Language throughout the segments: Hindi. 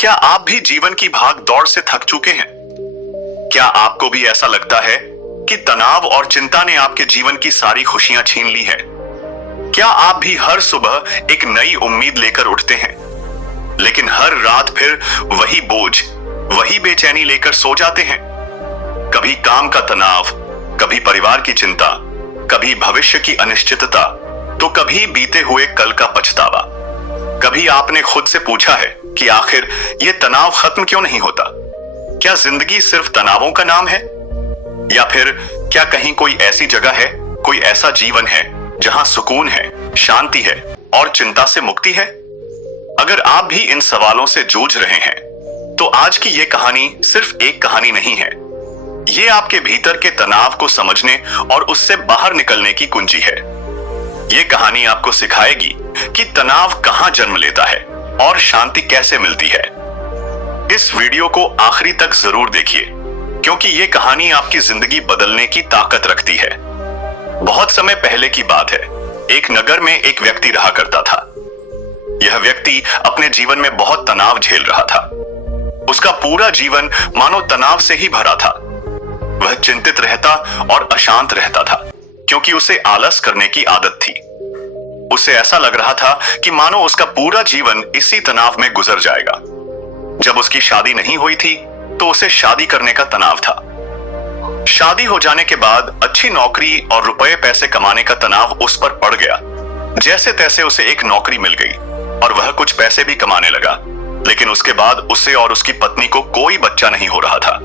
क्या आप भी जीवन की भाग दौड़ से थक चुके हैं? क्या आपको भी ऐसा लगता है कि तनाव और चिंता ने आपके जीवन की सारी खुशियां छीन ली है? क्या आप भी हर सुबह एक नई उम्मीद लेकर उठते हैं, लेकिन हर रात फिर वही बोझ, वही बेचैनी लेकर सो जाते हैं? कभी काम का तनाव, कभी परिवार की चिंता, कभी भविष्य की अनिश्चितता, तो कभी बीते हुए कल का पछतावा। कभी आपने खुद से पूछा है कि आखिर ये तनाव खत्म क्यों नहीं होता? क्या जिंदगी सिर्फ तनावों का नाम है? या फिर क्या कहीं कोई ऐसी जगह है, कोई ऐसा जीवन है जहां सुकून है, शांति है और चिंता से मुक्ति है? अगर आप भी इन सवालों से जूझ रहे हैं, तो आज की ये कहानी सिर्फ एक कहानी नहीं है। ये आपके भीतर के तनाव को समझने और उससे बाहर निकलने की कुंजी है। ये कहानी आपको सिखाएगी कि तनाव कहां जन्म लेता है और शांति कैसे मिलती है। इस वीडियो को आखिरी तक जरूर देखिए, क्योंकि ये कहानी आपकी जिंदगी बदलने की ताकत रखती है। बहुत समय पहले की बात है। एक नगर में एक व्यक्ति रहा करता था। यह व्यक्ति अपने जीवन में बहुत तनाव झेल रहा था। उसका पूरा जीवन मानो तनाव से ही भरा था। वह चिंतित रहता और अशांत रहता था, क्योंकि उसे आलस करने की आदत थी। उसे ऐसा लग रहा था कि मानो उसका पूरा जीवन इसी तनाव में गुजर जाएगा। जब उसकी शादी नहीं हुई थी, तो उसे शादी करने का तनाव था। शादी हो जाने के बाद अच्छी नौकरी और रुपए पैसे कमाने का तनाव उस पर पड़ गया। जैसे तैसे उसे एक नौकरी मिल गई और वह कुछ पैसे भी कमाने लगा, लेकिन उसके बाद उसे और उसकी पत्नी को कोई बच्चा नहीं हो रहा था,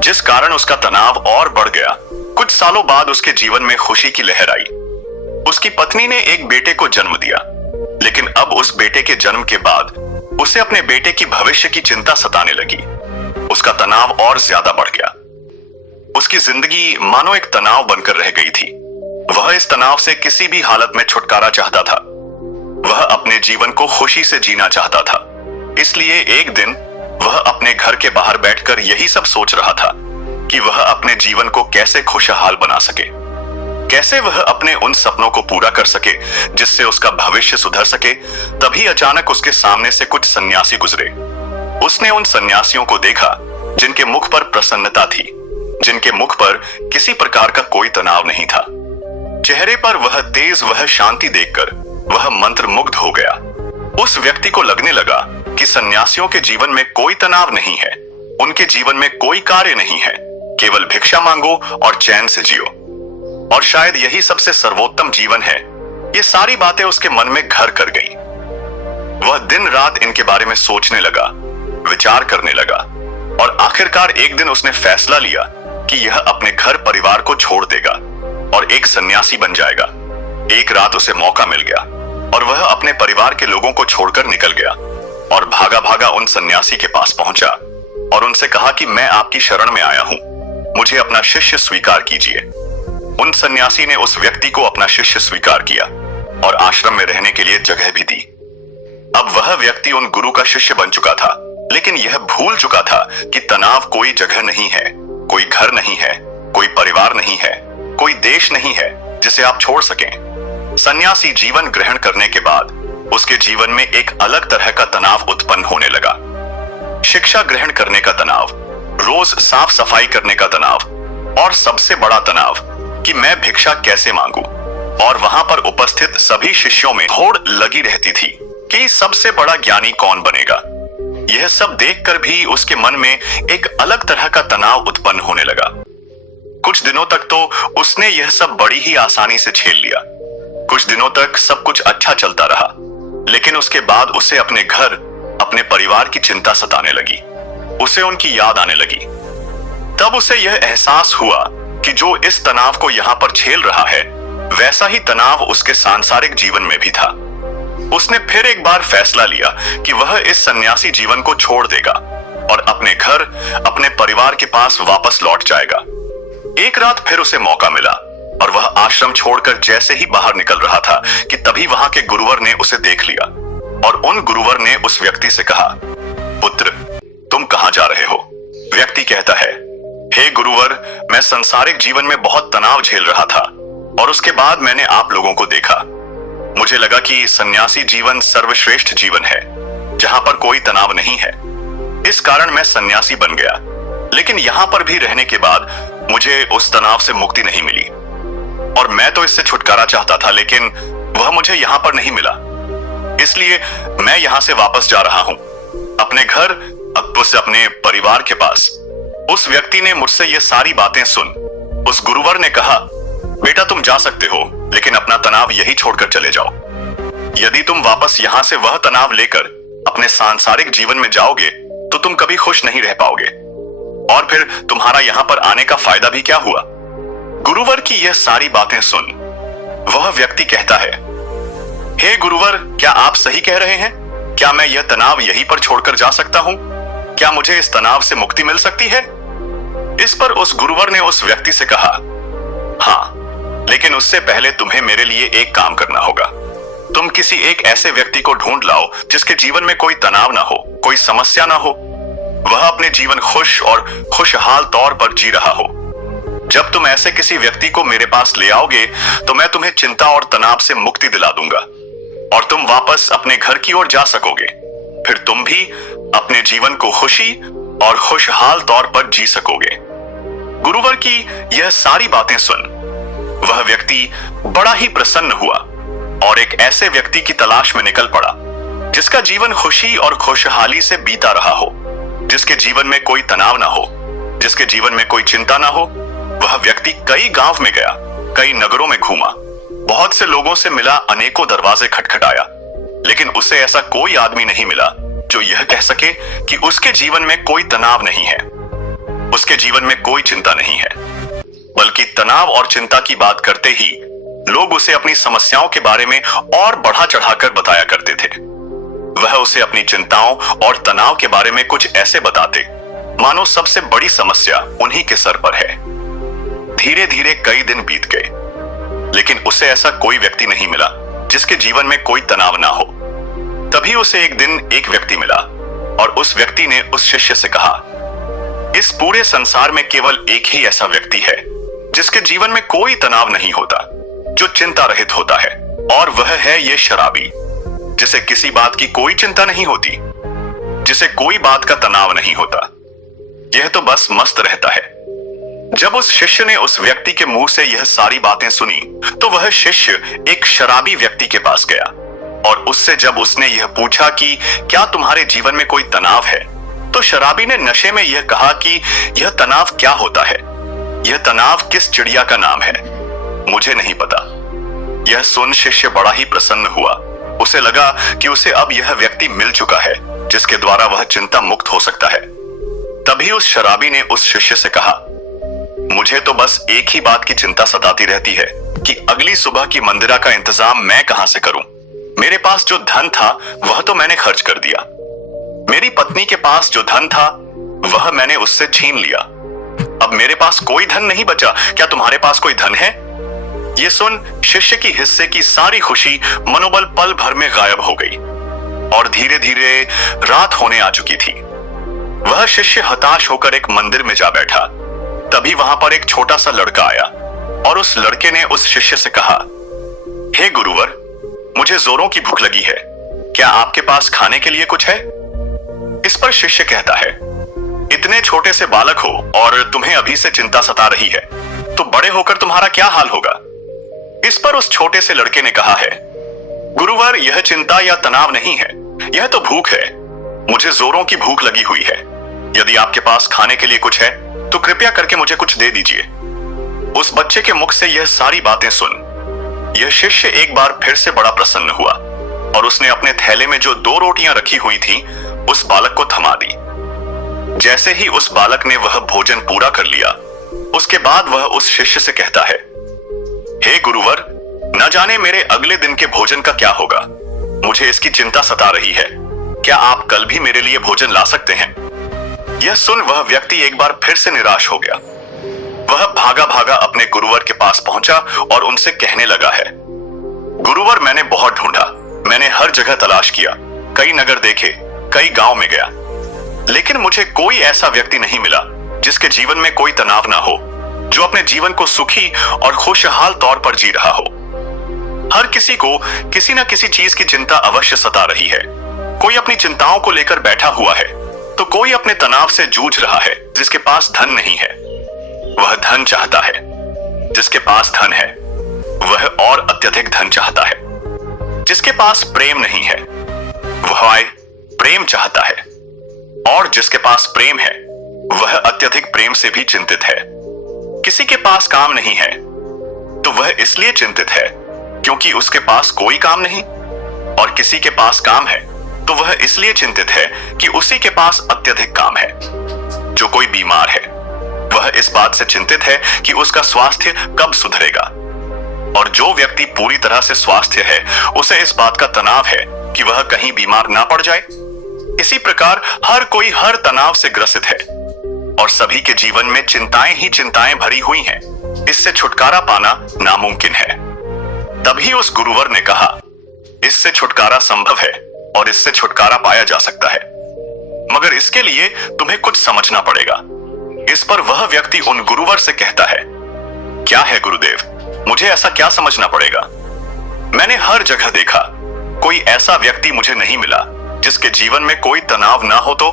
जिस कारण उसका तनाव और बढ़ गया। कुछ सालों बाद उसके जीवन में खुशी की लहर आई। उसकी पत्नी ने एक बेटे को जन्म दिया, लेकिन अब उस बेटे के जन्म के बाद उसे अपने बेटे की भविष्य की चिंता सताने लगी। उसका तनाव और ज्यादा बढ़ गया। उसकी जिंदगी मानो एक तनाव बनकर रह गई थी। वह इस तनाव से किसी भी हालत में छुटकारा चाहता था। वह अपने जीवन को खुशी से जीना चाहता था। इसलिए एक दिन वह अपने घर के बाहर बैठकर यही सब सोच रहा था कि वह अपने जीवन को कैसे खुशहाल बना सके, कैसे वह अपने उन सपनों को पूरा कर सके जिससे उसका भविष्य सुधर सके। तभी अचानक उसके सामने से कुछ सन्यासी गुजरे। उसने उन सन्यासियों को देखा जिनके मुख पर प्रसन्नता थी, जिनके मुख पर किसी प्रकार का कोई तनाव नहीं था। चेहरे पर वह शांति देखकर वह मंत्रमुग्ध हो गया। उस व्यक्ति को लगने लगा कि सन्यासियों के जीवन में कोई तनाव नहीं है, उनके जीवन में कोई कार्य नहीं है, केवल भिक्षा मांगो और चैन से जियो, और शायद यही सबसे सर्वोत्तम जीवन है। ये सारी बातें उसके मन में घर कर गई। वह दिन रात इनके बारे में सोचने लगा, विचार करने लगा, और आखिरकार एक दिन उसने फैसला लिया कि यह अपने घर परिवार को छोड़ देगा और एक सन्यासी बन जाएगा। एक रात उसे मौका मिल गया और वह अपने परिवार के लोगों को छोड़कर निकल गया और भागा भागा उन सन्यासी के पास पहुंचा और उनसे कहा कि मैं आपकी शरण में आया हूं, मुझे अपना शिष्य स्वीकार कीजिए। उन सन्यासी ने उस व्यक्ति को अपना शिष्य स्वीकार किया और आश्रम में रहने के लिए जगह भी दी। अब वह व्यक्ति उन गुरु का शिष्य बन चुका था, लेकिन यह भूल चुका था कि तनाव कोई जगह नहीं है, कोई घर नहीं है, कोई परिवार नहीं है, कोई देश नहीं है जिसे आप छोड़ सकें। सन्यासी जीवन ग्रहण करने के बाद उसके जीवन में एक अलग तरह का तनाव उत्पन्न होने लगा। शिक्षा ग्रहण करने का तनाव, रोज साफ सफाई करने का तनाव, और सबसे बड़ा तनाव कि मैं भिक्षा कैसे मांगू। और वहां पर उपस्थित सभी शिष्यों में होड़ लगी रहती थी कि सबसे बड़ा ज्ञानी कौन बनेगा। यह सब देखकर भी उसके मन में एक अलग तरह का तनाव उत्पन्न होने लगा। कुछ दिनों तक तो उसने यह सब बड़ी ही आसानी से झेल लिया। कुछ दिनों तक सब कुछ अच्छा चलता रहा, लेकिन उसके बाद उसे अपने घर, अपने परिवार की चिंता सताने लगी। उसे उनकी याद आने लगी। तब उसे यह एहसास हुआ कि जो इस तनाव को यहाँ पर झेल रहा है, वैसा ही तनाव उसके सांसारिक जीवन में भी था। उसने फिर एक बार फैसला लिया कि वह इस सन्यासी जीवन को छोड़ देगा और अपने घर, अपने परिवार के पास वापस लौट जाएगा। एक रात फिर उसे मौका मिला और वह आश्रम छोड़कर जैसे ही बाहर निकल रहा था कि तभी वहां के गुरुवर ने उसे देख लिया और उन गुरुवर ने उस व्यक्ति से कहा, पुत्र, तुम कहां जा रहे हो? व्यक्ति कहता है, हे गुरुवर, मैं संसारिक जीवन में बहुत तनाव झेल रहा था और उसके बाद मैंने आप लोगों को देखा। मुझे लगा कि सन्यासी जीवन सर्वश्रेष्ठ जीवन है। जहां पर कोई तनाव नहीं है। इस कारण मैं सन्यासी बन गया, लेकिन यहां पर भी रहने के बाद मुझे उस तनाव से मुक्ति नहीं मिली और मैं तो इससे छुटकारा चाहता था, लेकिन वह मुझे यहां पर नहीं मिला। इसलिए मैं यहां से वापस जा रहा हूं अपने घर, अपने परिवार के पास। उस व्यक्ति ने मुझसे ये सारी बातें सुन उस गुरुवर ने कहा, बेटा तुम जा सकते हो, लेकिन अपना तनाव यही छोड़कर चले जाओ। यदि तुम वापस यहां से वह तनाव लेकर अपने सांसारिक जीवन में जाओगे तो तुम कभी खुश नहीं रह पाओगे, और फिर तुम्हारा यहां पर आने का फायदा भी क्या हुआ। गुरुवर की यह सारी बातें सुन वह व्यक्ति कहता है, हे गुरुवर, क्या आप सही कह रहे हैं? क्या मैं यह तनाव यहीं पर छोड़कर जा सकता हूं? क्या मुझे इस तनाव से मुक्ति मिल सकती है? इस पर उस गुरुवर ने उस व्यक्ति से कहा, हाँ, लेकिन उससे पहले तुम्हें मेरे लिए एक काम करना होगा। तुम किसी एक ऐसे व्यक्ति को ढूंढ लाओ जिसके जीवन में कोई तनाव ना हो, कोई समस्या ना हो, वह अपने जीवन खुश और खुशहाल तौर पर जी रहा हो। जब तुम ऐसे किसी व्यक्ति को मेरे पास ले आओगे तो मैं तुम्हें चिंता और तनाव से मुक्ति दिला दूंगा और तुम वापस अपने घर की ओर जा सकोगे। फिर तुम भी अपने जीवन को खुशी और खुशहाल तौर पर जी सकोगे। गुरुवर की यह सारी बातें सुन वह व्यक्ति बड़ा ही प्रसन्न हुआ और एक ऐसे व्यक्ति की तलाश में निकल पड़ा जिसका जीवन खुशी और खुशहाली से बीता रहा हो, जिसके जीवन में कोई तनाव ना हो, जिसके जीवन में कोई चिंता ना हो। वह व्यक्ति कई गांव में गया, कई नगरों में घूमा, बहुत से लोगों से मिला, अनेकों दरवाजे खटखटाया, लेकिन उसे ऐसा कोई आदमी नहीं मिला जो यह कह सके कि उसके जीवन में कोई तनाव नहीं है, उसके जीवन में कोई चिंता नहीं है। बल्कि तनाव और चिंता की बात करते ही लोग उसे अपनी समस्याओं के बारे में और बढ़ा चढ़ाकर बताया करते थे। वह उसे अपनी चिंताओं और तनाव के बारे में कुछ ऐसे बताते मानो सबसे बड़ी समस्या उन्हीं के सर पर है। धीरे धीरे कई दिन बीत गए, लेकिन उसे ऐसा कोई व्यक्ति नहीं मिला जिसके जीवन में कोई तनाव ना हो। तभी उसे एक दिन एक व्यक्ति मिला और उस व्यक्ति ने उस शिष्य से कहा, इस पूरे संसार में केवल एक ही ऐसा व्यक्ति है जिसके जीवन में कोई तनाव नहीं होता, जो चिंता रहित होता है, और वह है ये शराबी, जिसे किसी बात की कोई चिंता नहीं होती, जिसे कोई बात का तनाव नहीं होता, यह तो बस मस्त रहता है। जब उस शिष्य ने उस व्यक्ति के मुंह से यह सारी बातें सुनी तो वह शिष्य एक शराबी व्यक्ति के पास गया और उससे जब उसने यह पूछा कि क्या तुम्हारे जीवन में कोई तनाव है, तो शराबी ने नशे में यह कहा कि यह तनाव क्या होता है, यह तनाव किस चिड़िया का नाम है, मुझे नहीं पता। यह सुन शिष्य बड़ा ही प्रसन्न हुआ। उसे लगा कि उसे अब यह व्यक्ति मिल चुका है जिसके द्वारा वह चिंता मुक्त हो सकता है। तभी उस शराबी ने उस शिष्य से कहा, मुझे तो बस एक ही बात की चिंता सताती रहती है कि अगली सुबह की मंदिरा का इंतजाम मैं कहां से करूं। मेरे पास जो धन था वह तो मैंने खर्च कर दिया, मेरी पत्नी के पास जो धन था वह मैंने उससे छीन लिया, अब मेरे पास कोई धन नहीं बचा। क्या तुम्हारे पास कोई धन है? ये सुन शिष्य की हिस्से की सारी खुशी मनोबल पल भर में गायब हो गई और धीरे धीरे रात होने आ चुकी थी। वह शिष्य हताश होकर एक मंदिर में जा बैठा। तभी वहां पर एक छोटा सा लड़का आया और उस लड़के ने उस शिष्य से कहा, हे गुरुवर, मुझे जोरों की भूख लगी है, क्या आपके पास खाने के लिए कुछ है? इस पर शिष्य कहता है, इतने छोटे से बालक हो और तुम्हें अभी से चिंता सता रही है, तो बड़े होकर तुम्हारा क्या हाल होगा? इस पर उस छोटे से लड़के ने कहा है, गुरुवर, यह चिंता या तनाव नहीं है, यह तो भूख है। मुझे जोरों की भूख लगी हुई है। यदि आपके पास खाने के लिए कुछ है तो कृपया करके मुझे कुछ दे दीजिए। उस बच्चे के मुख से यह सारी बातें सुन यह शिष्य एक बार फिर से बड़ा प्रसन्न हुआ और उसने अपने थैले में जो 2 रोटियां रखी हुई थी उस बालक को थमा दी। जैसे ही उस बालक ने वह भोजन पूरा कर लिया, उसके बाद वह उस शिष्य से कहता है, हे गुरुवर, न जाने मेरे अगले दिन के भोजन का क्या होगा, मुझे इसकी चिंता सता रही है, क्या आप कल भी मेरे लिए भोजन ला सकते हैं? यह सुन वह व्यक्ति एक बार फिर से निराश हो गया। वह भागा भागा अपने गुरुवर के पास पहुंचा और उनसे कहने लगा है, गुरुवर, मैंने बहुत ढूंढा, मैंने हर जगह तलाश किया, कई नगर देखे, कई गांव में गया, लेकिन मुझे कोई ऐसा व्यक्ति नहीं मिला जिसके जीवन में कोई तनाव ना हो, जो अपने जीवन को सुखी और खुशहाल तौर पर जी रहा हो। हर किसी को किसी न किसी चीज की चिंता अवश्य सता रही है। कोई अपनी चिंताओं को लेकर बैठा हुआ है, तो कोई अपने तनाव से जूझ रहा है। जिसके पास धन नहीं है वह धन चाहता है, जिसके पास धन है वह और अत्यधिक धन चाहता है। जिसके पास प्रेम नहीं है वह प्रेम चाहता है, और जिसके पास प्रेम है वह अत्यधिक प्रेम से भी चिंतित है। किसी के पास काम नहीं है तो वह इसलिए चिंतित है क्योंकि उसके पास कोई काम नहीं, और किसी के पास काम है तो वह इसलिए चिंतित है कि उसी के पास अत्यधिक काम है। जो कोई बीमार है वह इस बात से चिंतित है कि उसका स्वास्थ्य कब सुधरेगा, और जो व्यक्ति पूरी तरह से स्वास्थ्य है उसे इस बात का तनाव है कि वह कहीं बीमार ना पड़ जाए। इसी प्रकार हर कोई हर तनाव से ग्रसित है, और सभी के जीवन में चिंताएं ही चिंताएं भरी हुई हैं। इससे छुटकारा पाना नामुमकिन है। तभी उस गुरुवर ने कहा, इससे छुटकारा संभव है और इससे छुटकारा पाया जा सकता है, मगर इसके लिए तुम्हें कुछ समझना पड़ेगा। इस पर वह व्यक्ति उन गुरुवर से कहता है, क्या है गुरुदेव, मुझे ऐसा क्या समझना पड़ेगा? मैंने हर जगह देखा, कोई ऐसा व्यक्ति मुझे नहीं मिला जिसके जीवन में कोई तनाव ना हो, तो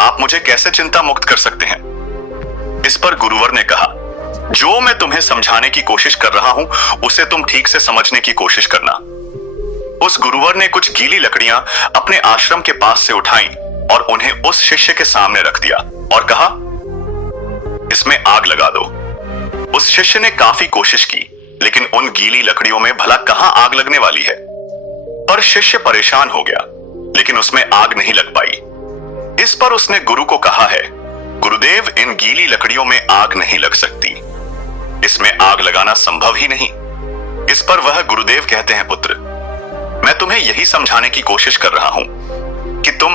आप मुझे कैसे चिंता मुक्त कर सकते हैं? इस पर गुरुवर ने कहा, जो मैं तुम्हें समझाने की कोशिश कर रहा हूं उसे तुम ठीक से समझने की कोशिश करना। उस गुरुवर ने कुछ गीली लकड़ियां अपने आश्रम के पास से उठाई और उन्हें उस शिष्य के सामने रख दिया और कहा, इसमें आग लगा दो। उस शिष्य ने काफी कोशिश की, लेकिन उन गीली लकड़ियों में भला कहां आग लगने वाली है। पर शिष्य परेशान हो गया, लेकिन उसमें आग नहीं लग पाई। इस पर उसने गुरु को कहा है, गुरुदेव, इन गीली लकड़ियों में आग नहीं लग सकती, इसमें आग लगाना संभव ही नहीं। इस पर वह गुरुदेव कहते हैं, पुत्र, मैं तुम्हें यही समझाने की कोशिश कर रहा हूं कि तुम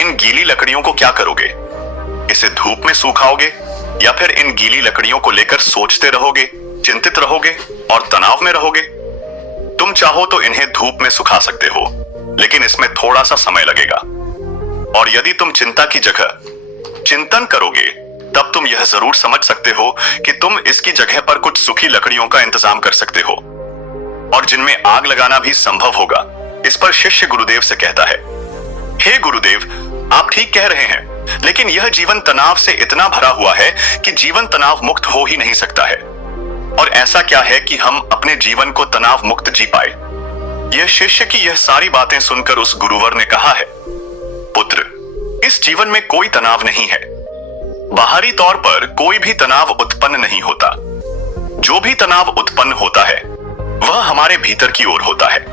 इन गीली लकड़ियों को क्या करोगे? इसे धूप में सुखाओगे या फिर इन गीली लकड़ियों को लेकर सोचते रहोगे, चिंतित रहोगे और तनाव में रहोगे? तुम चाहो तो इन्हें धूप में सुखा सकते हो, लेकिन इसमें थोड़ा सा समय लगेगा। और यदि तुम चिंता की जगह चिंतन करोगे, तब तुम यह जरूर समझ सकते हो कि तुम इसकी जगह पर कुछ सूखी लकड़ियों का इंतजाम कर सकते हो, और जिनमें आग लगाना भी संभव होगा। इस पर शिष्य गुरुदेव से कहता है, हे गुरुदेव, आप ठीक कह रहे हैं, लेकिन यह जीवन तनाव से इतना भरा हुआ है कि जीवन तनाव मुक्त हो ही नहीं सकता है। और ऐसा क्या है कि हम अपने जीवन को तनाव मुक्त जी पाए? यह शिष्य की यह सारी बातें सुनकर उस गुरुवर ने कहा है, पुत्र, इस जीवन में कोई तनाव नहीं है। बाहरी तौर पर कोई भी तनाव उत्पन्न नहीं होता। जो भी तनाव उत्पन्न होता है वह हमारे भीतर की ओर होता है।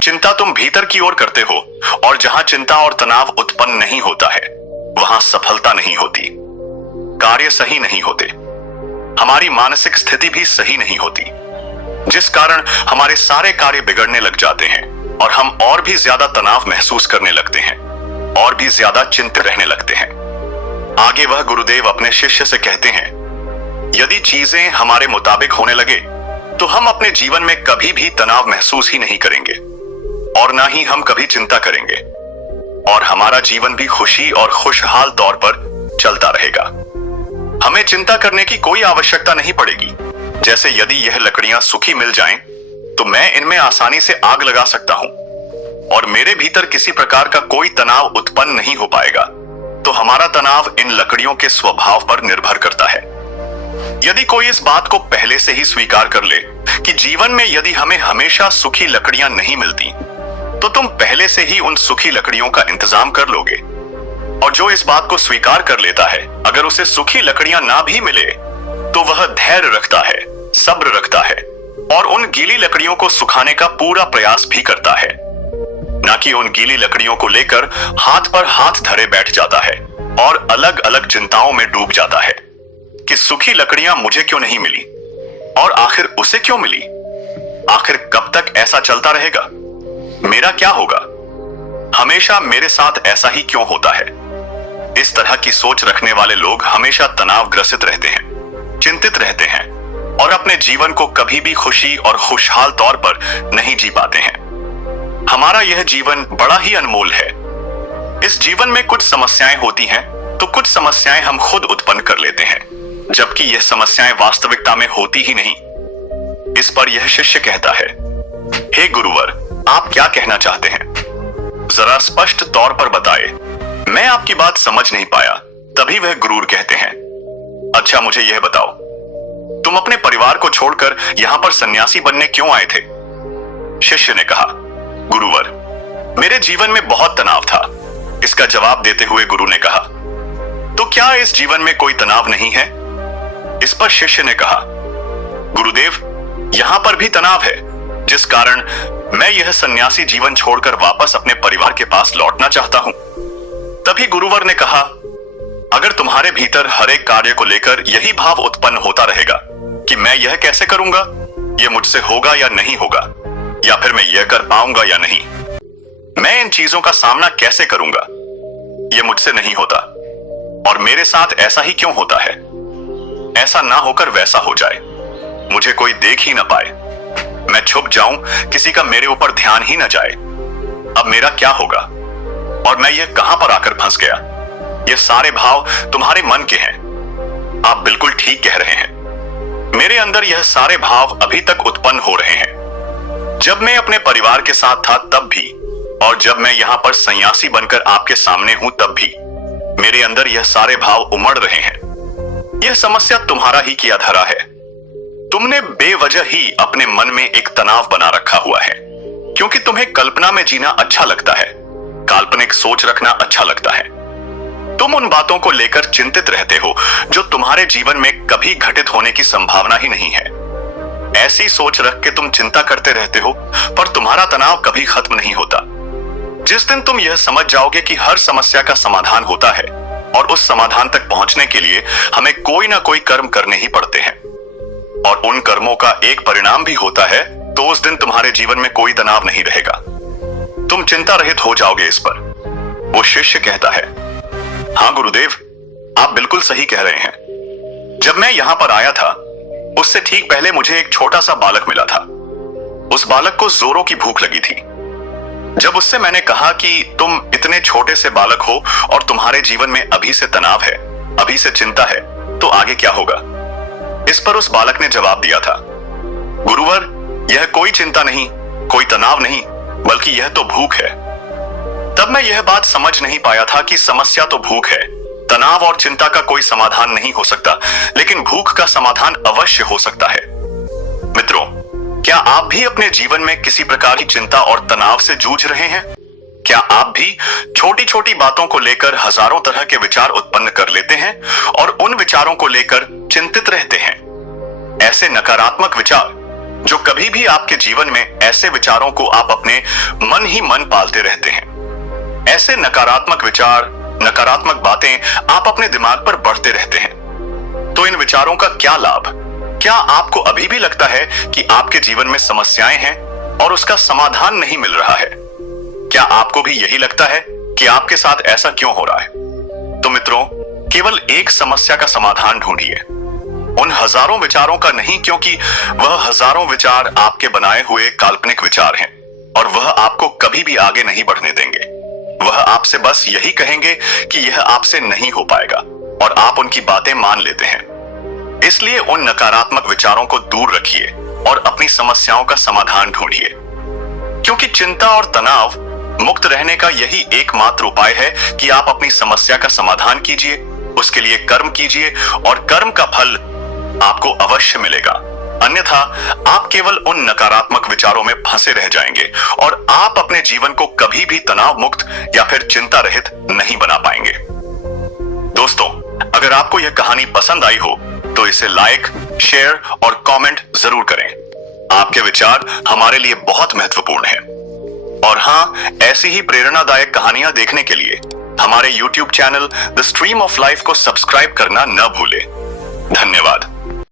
चिंता तुम भीतर की ओर करते हो, और जहां चिंता और तनाव उत्पन्न नहीं होता है वहां सफलता नहीं होती, कार्य सही नहीं होते, हमारी मानसिक स्थिति भी सही नहीं होती, जिस कारण हमारे सारे कार्य बिगड़ने लग जाते हैं और हम और भी ज्यादा तनाव महसूस करने लगते हैं और भी ज्यादा चिंतित रहने लगते हैं। आगे वह गुरुदेव अपने शिष्य से कहते हैं, यदि चीजें हमारे मुताबिक होने लगे तो हम अपने जीवन में कभी भी तनाव महसूस ही नहीं करेंगे, और ना ही हम कभी चिंता करेंगे, और हमारा जीवन भी खुशी और खुशहाल तौर पर चलता रहेगा। हमें चिंता करने की कोई आवश्यकता नहीं पड़ेगी। जैसे यदि यह लकड़ियां सूखी मिल जाएं, तो मैं इनमें आसानी से आग लगा सकता हूं, और मेरे भीतर किसी प्रकार का कोई तनाव उत्पन्न नहीं हो पाएगा। तो हमारा तनाव इन लकड़ियों के स्वभाव पर निर्भर करता है। यदि कोई इस बात को पहले से ही स्वीकार कर ले कि जीवन में यदि हमें हमेशा सूखी लकड़ियां नहीं मिलती, तो तुम पहले से ही उन सूखी लकड़ियों का इंतजाम कर लोगे। और जो इस बात को स्वीकार कर लेता है, अगर उसे सूखी लकड़ियां ना भी मिले तो वह धैर्य रखता है, सब्र रखता है, और उन गीली लकड़ियों को सुखाने का पूरा प्रयास भी करता है, ना कि उन गीली लकड़ियों को लेकर हाथ पर हाथ धरे बैठ जाता है और अलग अलग चिंताओं में डूब जाता है कि सूखी लकड़ियां मुझे क्यों नहीं मिली, और आखिर उसे क्यों मिली, आखिर कब तक ऐसा चलता रहेगा, मेरा क्या होगा, हमेशा मेरे साथ ऐसा ही क्यों होता है। इस तरह की सोच रखने वाले लोग हमेशा तनावग्रसित रहते हैं, चिंतित रहते हैं, और अपने जीवन को कभी भी खुशी और खुशहाल तौर पर नहीं जी पाते हैं। हमारा यह जीवन बड़ा ही अनमोल है। इस जीवन में कुछ समस्याएं होती हैं, तो कुछ समस्याएं हम खुद उत्पन्न कर लेते हैं, जबकि यह समस्याएं वास्तविकता में होती ही नहीं। इस पर यह शिष्य कहता है, हे गुरुवर, आप क्या कहना चाहते हैं? जरा स्पष्ट तौर पर बताए। मैं आपकी बात समझ नहीं पाया। तभी वह गुरूर कहते हैं, अच्छा मुझे यह बताओ, तुम अपने परिवार को छोड़कर यहां पर सन्यासी बनने क्यों आए थे? शिष्य ने कहा, गुरुवर, मेरे जीवन में बहुत तनाव था। इसका जवाब देते हुए गुरु ने कहा, तो क्या इस जीवन में कोई तनाव नहीं है? इस पर शिष्य ने कहा, गुरुदेव, यहां पर भी तनाव है, जिस कारण मैं यह सन्यासी जीवन छोड़कर वापस अपने परिवार के पास लौटना चाहता हूं। तभी गुरुवर ने कहा, अगर तुम्हारे भीतर हर एक कार्य को लेकर यही भाव उत्पन्न होता रहेगा कि मैं यह कैसे करूंगा, यह मुझसे होगा या नहीं होगा, या फिर मैं यह कर पाऊंगा या नहीं, मैं इन चीजों का सामना कैसे करूंगा, यह मुझसे नहीं होता, और मेरे साथ ऐसा ही क्यों होता है? ऐसा ना होकर वैसा हो जाए, मुझे कोई देख ही ना पाए, मैं छुप जाऊं, किसी का मेरे ऊपर ध्यान ही ना जाए, अब मेरा क्या होगा, और मैं यह कहां पर आकर फंस गया? ये सारे भाव तुम्हारे मन के हैं। आप बिल्कुल ठीक कह रहे हैं। मेरे अंदर यह सारे भाव अभी तक उत्पन्न हो रहे हैं। जब मैं अपने परिवार के साथ था तब भी, और जब मैं यहां पर सन्यासी बनकर आपके सामने हूं तब भी, मेरे अंदर यह सारे भाव उमड़ रहे हैं। यह समस्या तुम्हारा ही किया धरा है। तुमने बेवजह ही अपने मन में एक तनाव बना रखा हुआ है, क्योंकि तुम्हें कल्पना में जीना अच्छा लगता है, काल्पनिक सोच रखना अच्छा लगता है। तुम उन बातों को लेकर चिंतित रहते हो जो तुम्हारे जीवन में कभी घटित होने की संभावना ही नहीं है। ऐसी सोच रख के तुम चिंता करते रहते हो, पर तुम्हारा तनाव कभी खत्म नहीं होता। जिस दिन तुम यह समझ जाओगे कि हर समस्या का समाधान होता है, और उस समाधान तक पहुंचने के लिए हमें कोई ना कोई कर्म करने ही पड़ते हैं, और उन कर्मों का एक परिणाम भी होता है, तो उस दिन तुम्हारे जीवन में कोई तनाव नहीं रहेगा। तुम चिंता रहित हो जाओगे इस पर। वो शिष्य कहता है, हाँ गुरुदेव, आप बिल्कुल सही कह रहे हैं। जब मैं यहां पर आया था, उससे ठीक पहले मुझे एक छोटा सा बालक मिला था। उस बालक को जोरों की भूख लगी थी। जब उससे मैंने कहा कि तुम इतने छोटे से बालक हो और तुम्हारे जीवन में अभी से तनाव है, अभी से चिंता है, तो आगे क्या होगा? इस पर उस बालक ने जवाब दिया था, गुरुवर, यह कोई चिंता नहीं, कोई तनाव नहीं, बल्कि यह तो भूख है। तब मैं यह बात समझ नहीं पाया था कि समस्या तो भूख है, तनाव और चिंता का कोई समाधान नहीं हो सकता, लेकिन भूख का समाधान अवश्य हो सकता है। मित्रों, क्या आप भी अपने जीवन में किसी प्रकार की चिंता और तनाव से जूझ रहे हैं? क्या आप भी छोटी छोटी बातों को लेकर हजारों तरह के विचार उत्पन्न कर लेते हैं और उन विचारों को लेकर चिंतित रहते हैं? ऐसे नकारात्मक विचार, जो कभी भी आपके जीवन में ऐसे विचारों को आप अपने मन ही मन पालते रहते हैं। ऐसे नकारात्मक विचार, नकारात्मक बातें आप अपने दिमाग पर बढ़ते रहते हैं। तो इन विचारों का क्या लाभ? क्या आपको अभी भी लगता है कि आपके जीवन में समस्याएं हैं और उसका समाधान नहीं मिल रहा है? क्या आपको भी यही लगता है कि आपके साथ ऐसा क्यों हो रहा है? तो मित्रों, केवल एक समस्या का समाधान ढूंढिए, उन हजारों विचारों का नहीं, क्योंकि वह हजारों विचार आपके बनाए हुए काल्पनिक विचार हैं, और वह आपको कभी भी आगे नहीं बढ़ने देंगे। वह आपसे बस यही कहेंगे कि यह आपसे नहीं हो पाएगा, और आप उनकी बातें मान लेते हैं। इसलिए उन नकारात्मक विचारों को दूर रखिए और अपनी समस्याओं का समाधान ढूंढिए, क्योंकि चिंता और तनाव मुक्त रहने का यही एकमात्र उपाय है कि आप अपनी समस्या का समाधान कीजिए, उसके लिए कर्म कीजिए, और कर्म का फल आपको अवश्य मिलेगा। अन्यथा आप केवल उन नकारात्मक विचारों में फंसे रह जाएंगे और आप अपने जीवन को कभी भी तनाव मुक्त या फिर चिंता रहित नहीं बना पाएंगे। दोस्तों, अगर आपको यह कहानी पसंद आई हो तो इसे लाइक, शेयर और कमेंट जरूर करें। आपके विचार हमारे लिए बहुत महत्वपूर्ण हैं। और हाँ, ऐसी ही प्रेरणादायक कहानियां देखने के लिए हमारे YouTube channel the stream of life को सब्सक्राइब करना न भूलें। धन्यवाद।